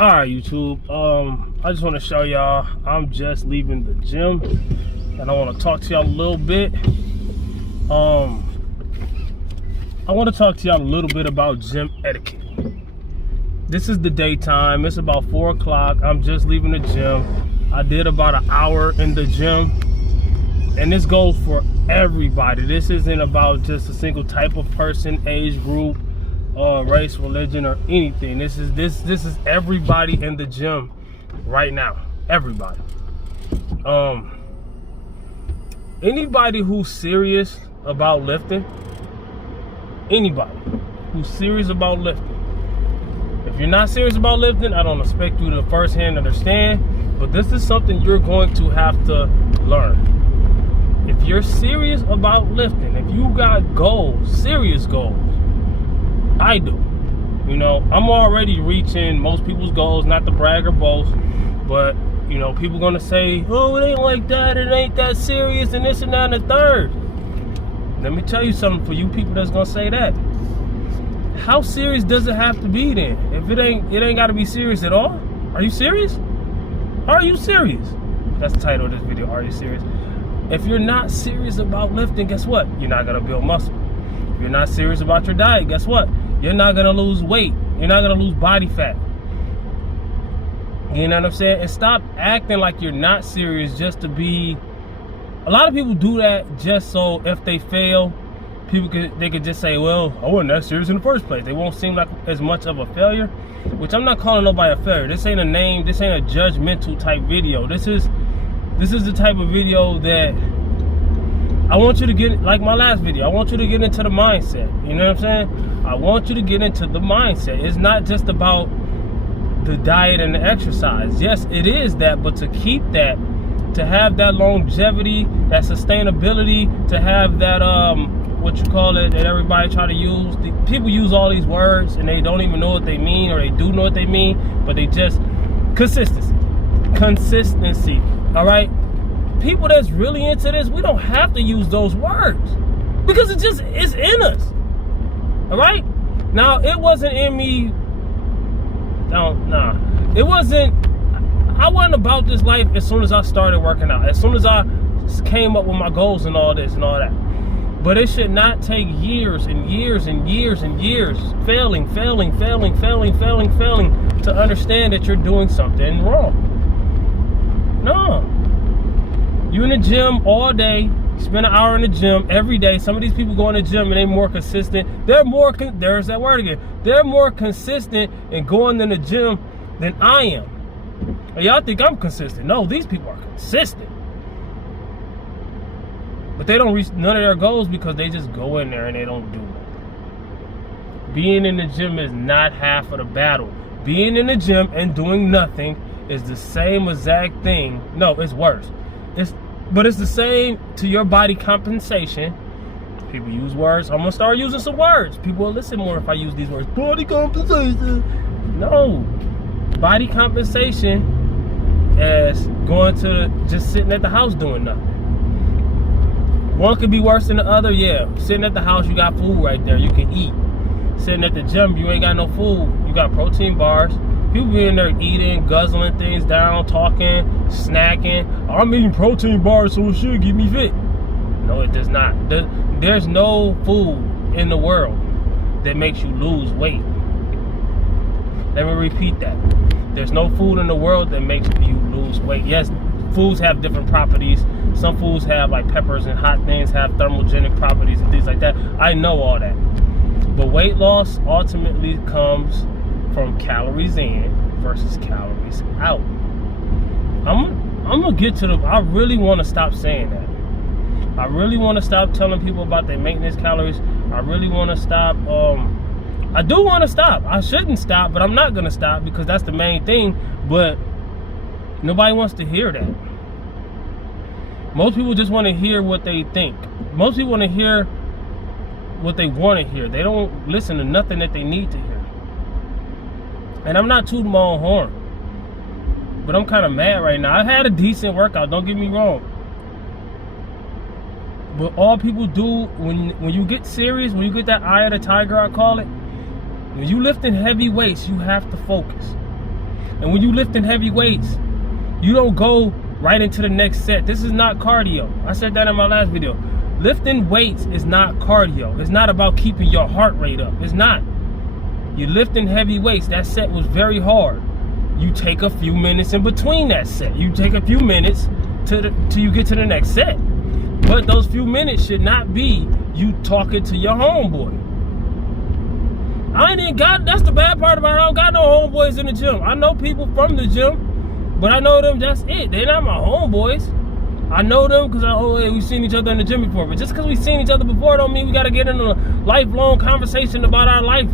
Alright, YouTube, I just want to show y'all I'm just leaving the gym and I want to talk to y'all a little bit. I want to talk to y'all a little bit about gym etiquette. This is the daytime. It's about 4 o'clock. I'm just leaving the gym. I did about an hour in the gym, and this goes for everybody. This isn't about just a single type of person, age group, race, religion, or anything. This is everybody in the gym right now. Everybody. Anybody who's serious about lifting, anybody who's serious about lifting. If you're not serious about lifting, I don't expect you to firsthand understand, but this is something you're going to have to learn. If you're serious about lifting, if you got goals, serious goals, I do. You know, I'm already reaching most people's goals, not to brag or boast, but, you know, people gonna say, oh, it ain't like that, it ain't that serious, and this and that and the third. Let me tell you something for you people that's gonna say that. How serious does it have to be then? If it ain't gotta be serious at all? Are you serious? Are you serious? That's the title of this video, Are You Serious? If you're not serious about lifting, guess what? You're not gonna build muscle. If you're not serious about your diet, guess what? You're not gonna lose weight. You're not gonna lose body fat. You know what I'm saying? And stop acting like you're not serious just to be. A lot of people do that just so if they fail, they could just say, well, I wasn't that serious in the first place. They won't seem like as much of a failure, which I'm not calling nobody a failure. This ain't a name, this ain't a judgmental type video. This is the type of video that I want you to get, like my last video, I want you to get into the mindset. You know what I'm saying? I want you to get into the mindset. It's not just about the diet and the exercise. Yes, it is that, but to keep that, to have that longevity, that sustainability, to have that, what you call it, that everybody try to use. People use all these words and they don't even know what they mean, or they do know what they mean, but they just, consistency, all right? People that's really into this, we don't have to use those words because it's in us, all right? Now, it wasn't in me, it wasn't, I wasn't about this life as soon as I started working out, as soon as I came up with my goals and all this and all that. But it should not take years and years and years and years failing to understand that you're doing something wrong. No. You in the gym all day, spend an hour in the gym every day. Some of these people go in the gym and they're more consistent. There's that word again. They're more consistent in going in the gym than I am. And y'all think I'm consistent. No, these people are consistent. But they don't reach none of their goals because they just go in there and they don't do nothing. Being in the gym is not half of the battle. Being in the gym and doing nothing is the same exact thing. No, it's worse. But it's the same to your body compensation. People use words. I'm gonna start using some words. People will listen more if I use these words. Body compensation. No. Body compensation as going to just sitting at the house doing nothing. One could be worse than the other, yeah. Sitting at the house, you got food right there, you can eat. Sitting at the gym, you ain't got no food. You got protein bars. People be in there eating, guzzling things down, talking, snacking. I'm eating protein bars, so it should get me fit. No, it does not. There's no food in the world that makes you lose weight. Let me repeat that. There's no food in the world that makes you lose weight. Yes, foods have different properties. Some foods have, like peppers and hot things, have thermogenic properties and things like that. I know all that. But weight loss ultimately comes from calories in versus calories out. I'm gonna get to I really want to stop saying that. I really want to stop telling people about their maintenance calories. I really want to stop. I do want to stop. I shouldn't stop, but I'm not gonna stop because that's the main thing. But nobody wants to hear that. Most people just want to hear what they think. Most people want to hear what they want to hear. They don't listen to nothing that they need to hear. And I'm not tooting my own horn, but I'm kind of mad right now. I had a decent workout, don't get me wrong. But all people do, when you get serious, when you get that eye of the tiger, I call it, when you lifting heavy weights, you have to focus. And when you lifting heavy weights, you don't go right into the next set. This is not cardio. I said that in my last video. Lifting weights is not cardio. It's not about keeping your heart rate up. It's not. You're lifting heavy weights. That set was very hard. You take a few minutes in between that set. You take a few minutes till you get to the next set. But those few minutes should not be you talking to your homeboy. That's the bad part about it. I don't got no homeboys in the gym. I know people from the gym, but I know them, that's it. They're not my homeboys. I know them because we've seen each other in the gym before. But just because we've seen each other before don't mean we got to get into a lifelong conversation about our life.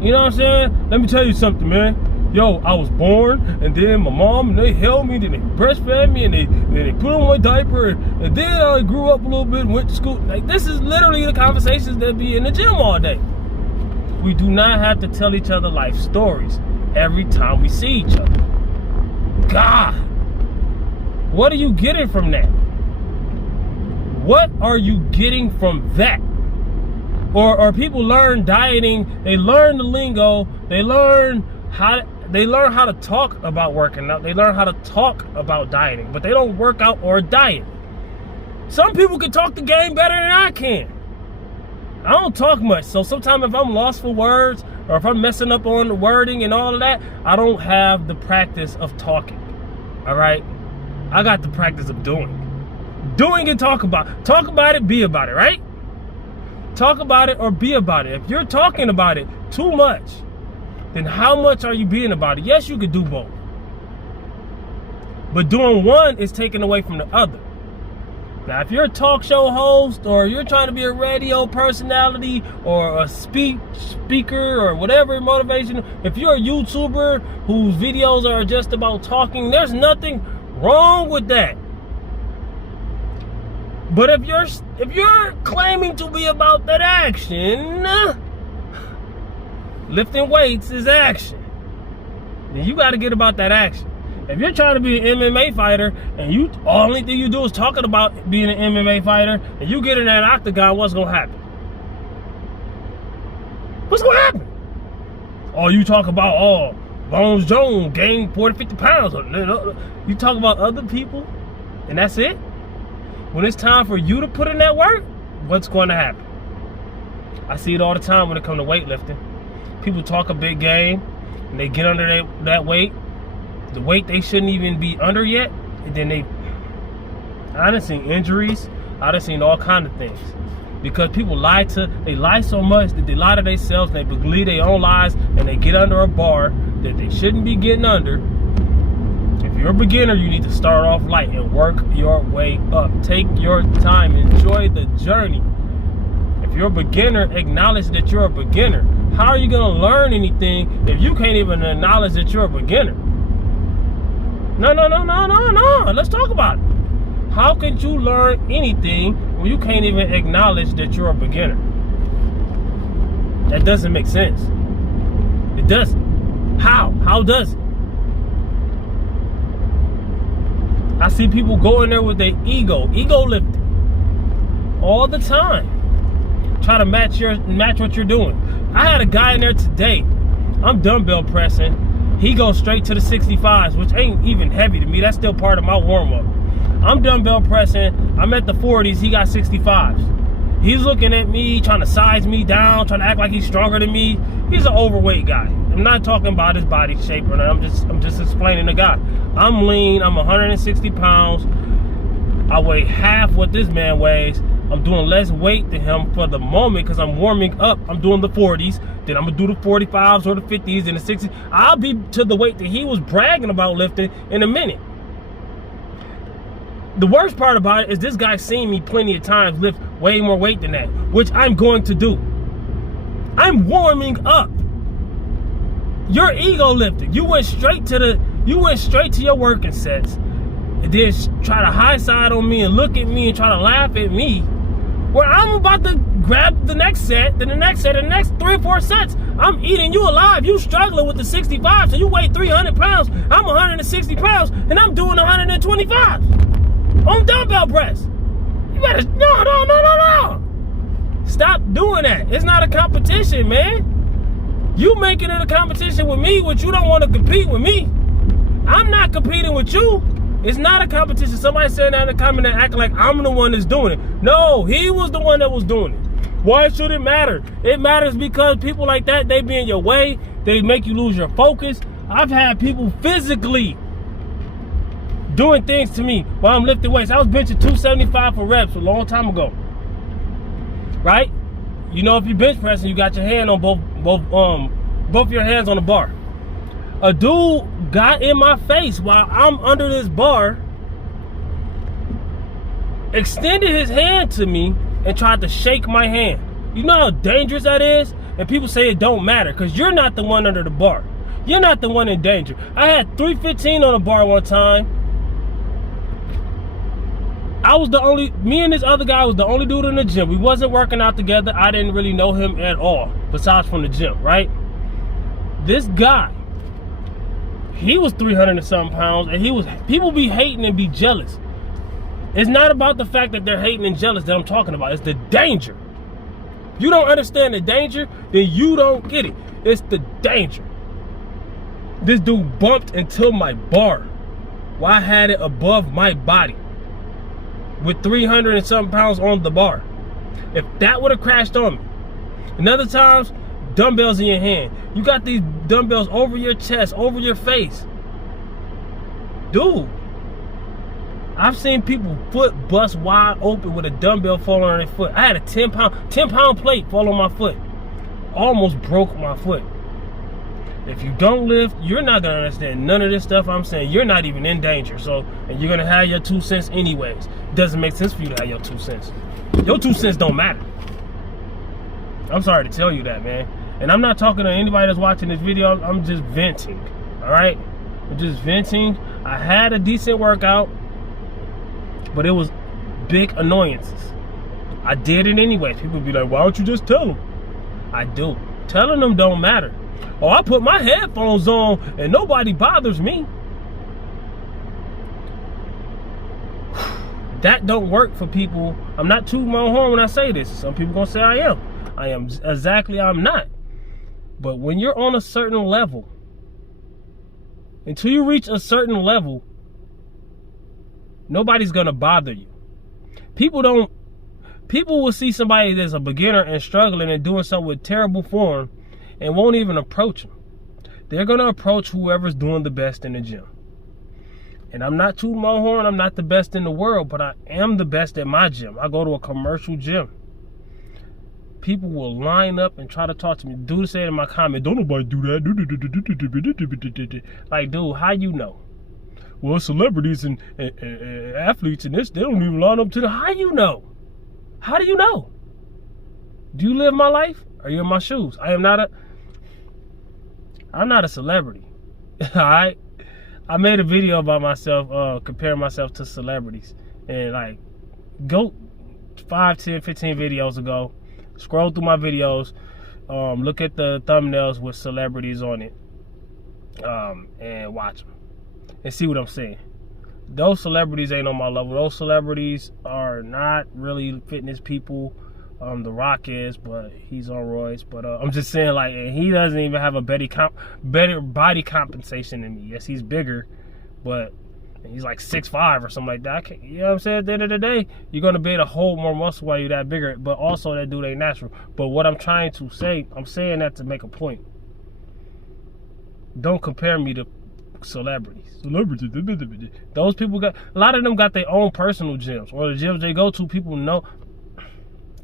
You know what I'm saying? Let me tell you something, man. Yo, I was born, and then my mom, and they held me, then they breastfed me, and they put on my diaper, and then I grew up a little bit and went to school. Like, this is literally the conversations that be in the gym all day. We do not have to tell each other life stories every time we see each other. God, what are you getting from that? What are you getting from that? Or people learn dieting, they learn the lingo, they learn how to talk about working out, they learn how to talk about dieting, but they don't work out or diet. Some people can talk the game better than I can. I don't talk much, so sometimes if I'm lost for words or if I'm messing up on the wording and all of that, I don't have the practice of talking. All right, I got the practice of doing and talk about it, be about it, right? Talk about it or be about it. If you're talking about it too much, then how much are you being about it? Yes, you could do both, but doing one is taken away from the other. Now, if you're a talk show host, or you're trying to be a radio personality, or a speaker, or whatever motivation, if you're a YouTuber whose videos are just about talking, there's nothing wrong with that. But if you're claiming to be about that action, lifting weights is action, then you got to get about that action. If you're trying to be an MMA fighter and only thing you do is talking about being an MMA fighter, and you get in that octagon, what's gonna happen? What's gonna happen? Oh, you talk about Bones Jones gained 40, 50 pounds. You talk about other people, and that's it. When it's time for you to put in that work, what's going to happen? I see it all the time when it comes to weightlifting. People talk a big game, and they get under that weight, the weight they shouldn't even be under yet, and then I done seen injuries, I done seen all kinds of things. Because people lie so much that they lie to themselves, and they believe their own lies, and they get under a bar that they shouldn't be getting under. If you're a beginner, you need to start off light and work your way up. Take your time, enjoy the journey. If you're a beginner, acknowledge that you're a beginner. How are you gonna learn anything if you can't even acknowledge that you're a beginner? No. Let's talk about it. How can you learn anything when you can't even acknowledge that you're a beginner? That doesn't make sense. It doesn't. How? How does it? I see people go in there with their ego lifting all the time. Try to match what you're doing. I had a guy in there today. I'm dumbbell pressing. He goes straight to the 65s, which ain't even heavy to me. That's still part of my warm-up. I'm dumbbell pressing. I'm at the 40s. He got 65s. He's looking at me, trying to size me down, trying to act like he's stronger than me. He's an overweight guy. I'm not talking about his body shape or nothing. I'm just explaining the guy. I'm lean. I'm 160 pounds. I weigh half what this man weighs. I'm doing less weight than him for the moment because I'm warming up. I'm doing the 40s. Then I'm going to do the 45s or the 50s and the 60s. I'll be to the weight that he was bragging about lifting in a minute. The worst part about it is this guy's seen me plenty of times lift way more weight than that, which I'm going to do. I'm warming up. You're ego lifting. You went straight to your working sets, and then try to high side on me and look at me and try to laugh at me, where I'm about to grab the next set, then the next set, and the next 3 or 4 sets. I'm eating you alive. You struggling with the 65, so you weigh 300 pounds. I'm 160 pounds, and I'm doing 125 on dumbbell press. You better, no. Stop doing that. It's not a competition, man. You making it a competition with me, but you don't want to compete with me. I'm not competing with you. It's not a competition. Somebody said that in the comment and acting like I'm the one that's doing it. No, he was the one that was doing it. Why should it matter? It matters because people like that, they be in your way. They make you lose your focus. I've had people physically doing things to me while I'm lifting weights. I was benching 275 for reps a long time ago. Right? You know, if you bench pressing, you got your hand on both your hands on the bar. A dude got in my face while I'm under this bar, extended his hand to me and tried to shake my hand. You know how dangerous that is? And people say it don't matter because you're not the one under the bar. You're not the one in danger. I had 315 on the bar one time. Me and this other guy was the only dude in the gym. We wasn't working out together. I didn't really know him at all, besides from the gym, right? This guy, he was 300 and something pounds, and people be hating and be jealous. It's not about the fact that they're hating and jealous that I'm talking about. It's the danger. You don't understand the danger, then you don't get it. It's the danger. This dude bumped into my bar while I had it above my body with 300 and something pounds on the bar. If that would have crashed on me. And other times, dumbbells in your hand. You got these dumbbells over your chest, over your face. Dude, I've seen people foot bust wide open with a dumbbell falling on their foot. I had a 10 pound plate fall on my foot. Almost broke my foot. If you don't lift, you're not gonna understand none of this stuff I'm saying. You're not even in danger. So, and you're gonna have your 2 cents anyways. Doesn't make sense for you to have your 2 cents. Your 2 cents don't matter. I'm sorry to tell you that, man. And I'm not talking to anybody that's watching this video. I'm just venting, all right? I'm just venting. I had a decent workout, but it was big annoyances. I did it anyways. People be like, why don't you just tell them? I do. Telling them don't matter. Oh, I put my headphones on and nobody bothers me. That don't work for people. I'm not tooting my own horn when I say this. Some people gonna say I am. I am exactly, I'm not. But when you're on a certain level, until you reach a certain level, nobody's gonna bother you. People will see somebody that's a beginner and struggling and doing something with terrible form and won't even approach them. They're gonna approach whoever's doing the best in the gym. And I'm not tooting my horn, I'm not the best in the world, but I am the best at my gym. I go to a commercial gym. People will line up and try to talk to me. Dude said in my comment, don't nobody do that. Like, dude, how you know? Well, celebrities and athletes and this, they don't even line up to the, how you know? How do you know? Do you live my life? Are you in my shoes? I'm not a celebrity. Alright? I made a video about myself, comparing myself to celebrities. And like, go 5, 10, 15 videos ago. Scroll through my videos, look at the thumbnails with celebrities on it, and watch them and see what I'm saying. Those celebrities ain't on my level. Those celebrities are not really fitness people. The Rock is, but he's on roids. But I'm just saying, like, and he doesn't even have a better body compensation than me. Yes, he's bigger, but he's like 6'5" or something like that. You know what I'm saying? At the end of the day, you're going to be able to hold more muscle while you're that bigger. But also, that dude ain't natural. But what I'm trying to say, I'm saying that to make a point. Don't compare me to celebrities. Those people got, a lot of them got their own personal gyms. Or the gyms they go to, people know.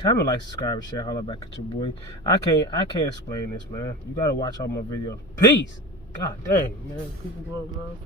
Comment, like, subscribe, and share. Holla back at your boy. I can't explain this, man. You got to watch all my videos. Peace. God dang, man. People go up, man.